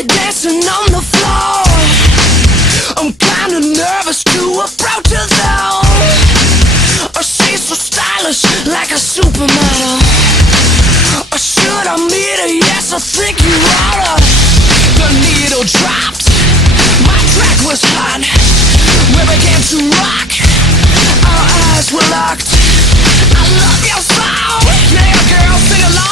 body dancing on the floor. I'm kinda nervous to approach her though. Or she's so stylish, like a supermodel. Or should I meet her? Yes, I think you oughta. The needle dropped, my track was hot. We began to rock, our eyes were locked. I love your song. Yeah, girl, sing along.